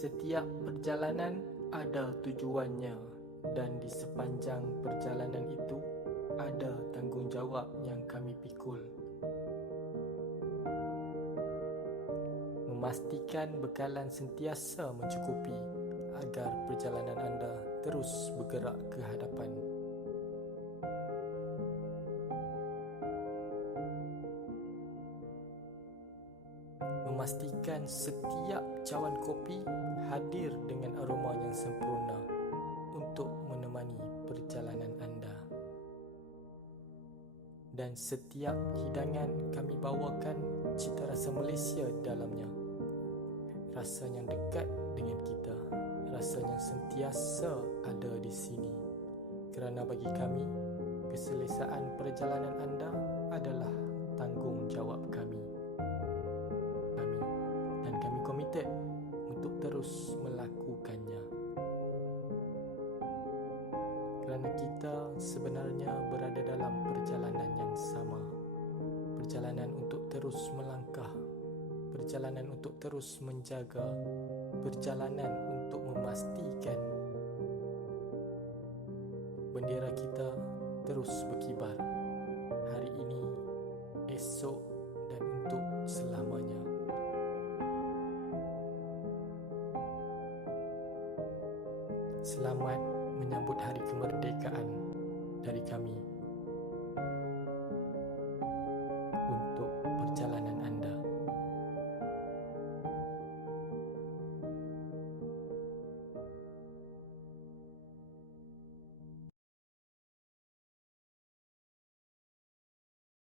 Setiap perjalanan ada tujuannya, dan di sepanjang perjalanan itu ada tanggungjawab yang kami pikul. Memastikan bekalan sentiasa mencukupi agar perjalanan anda terus bergerak ke hadapan. Memastikan setiap cawan kopi hadir dengan aroma yang sempurna untuk menemani perjalanan anda. Dan setiap hidangan kami bawakan cita rasa Malaysia dalamnya. Rasa yang dekat dengan kita, rasa yang sentiasa ada di sini. Kerana bagi kami, keselesaan perjalanan anda adalah tanggungjawab kami. Dan kami komited untuk terus melakukannya. Kerana kita sebenarnya berada dalam perjalanan yang sama. Perjalanan untuk terus melangkah, perjalanan untuk terus menjaga, perjalanan untuk memastikan bendera kita terus berkibar hari ini, esok dan untuk selamanya. Selamat menyambut hari kemerdekaan dari kami.